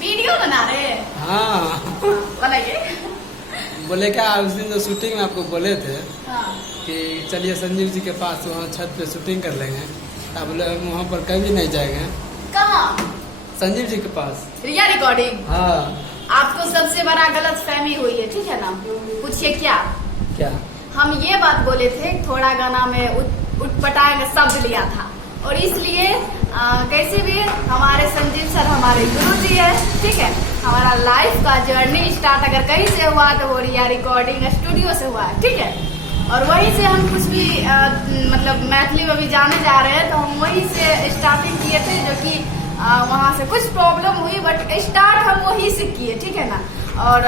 Video बना रहे हैं? हाँ। बनाइए। बोले क्या उस दिन जो शूटिंग में आपको बोले थे हाँ। कि चलिए संजीव जी के पास वहाँ छत पे शूटिंग कर लेंगे, तब बोले हम वहाँ पर कभी नहीं जाएंगे। कहाँ? संजीव जी के पास। रिया रिकॉर्डिंग। हाँ। आपको सबसे बड़ा गलत फहमी हुई है, ठीक है ना? पूछिए क्या? क्या? हम ये बात बोले थे थोड़ा गाना में उटपटांग शब्द लिया था, और इसलिए कैसे भी हमारे संजीव सर हमारे गुरु जी है, ठीक है। हमारा लाइफ का जर्नी स्टार्ट अगर कहीं से हुआ तो वो रिया रिकॉर्डिंग स्टूडियो से हुआ है, ठीक है। और वहीं से हम कुछ भी मतलब मैथिली में भी जाने जा रहे हैं, तो हम वहीं से स्टार्टिंग किए थे, जो कि वहाँ से कुछ प्रॉब्लम हुई बट स्टार्ट हम वहीं से किए, ठीक है ना। और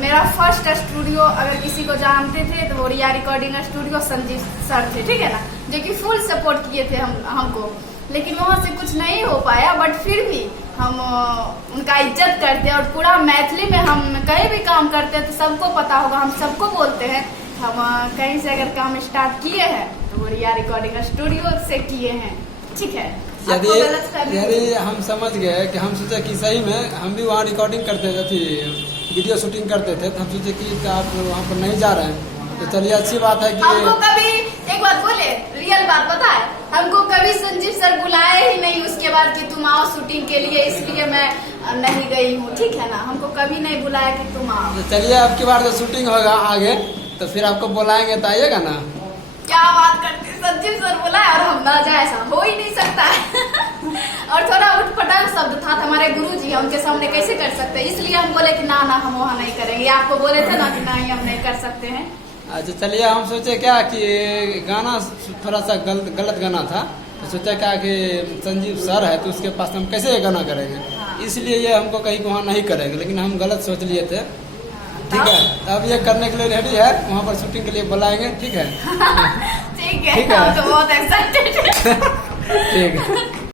मेरा फर्स्ट स्टूडियो अगर किसी को जानते थे तो वो रिया रिकॉर्डिंग स्टूडियो संजीव सर थे, ठीक है ना, जो कि फुल सपोर्ट किए थे हमको। लेकिन वहाँ से कुछ नहीं हो पाया, बट फिर भी हम उनका इज्जत करते हैं, और पूरा मैथिली में हम कहीं भी काम करते हैं तो सबको पता होगा, हम सबको बोलते हैं। हम कहीं से अगर काम स्टार्ट किए हैं तो वो रिया रिकॉर्डिंग स्टूडियो से किए हैं, ठीक है। यदि हम समझ गए कि हम सोचे कि सही में हम भी वहाँ रिकॉर्डिंग करते थे, वीडियो शूटिंग करते थे, तो हम सोचे कि आप वहाँ पर नहीं जा रहे हैं, तो चलिए अच्छी बात है कि हमको कभी एक बात बोले, रियल बात पता है, हमको कभी संजीव सर बुलाए ही नहीं उसके बाद कि तुम आओ शूटिंग के लिए, इसलिए मैं नहीं गई हूँ, ठीक है ना। हमको कभी नहीं बुलाया कि तुम आओ। तो चलिए अब की बार जो शूटिंग होगा आगे तो फिर आपको बुलाएंगे तो आइएगा ना। क्या बात करते, संजीव सर बुलाए और हम ना जाए, ऐसा हो ही नहीं सकता है। और थोड़ा उठपटांग शब्द था, हमारे गुरु जी है, उनके सामने कैसे कर सकते हैं, इसलिए हम बोले कि ना हम वहाँ नहीं करेंगे। आपको बोले थे ना कि नहीं हम नहीं कर सकते हैं। अच्छा चलिए, हम सोचे क्या कि गाना थोड़ा सा गलत गाना था, तो सोचा क्या कि संजीव सर है तो उसके पास हम कैसे ये गाना करेंगे, इसलिए ये हमको कहीं वहाँ नहीं करेंगे, लेकिन हम गलत सोच लिए थे, ठीक है। अब ये करने के लिए रेडी है, वहाँ पर शूटिंग के लिए बुलाएंगे, ठीक है। ठीक है, तो बहुत एक्साइटेड है। ठीक है।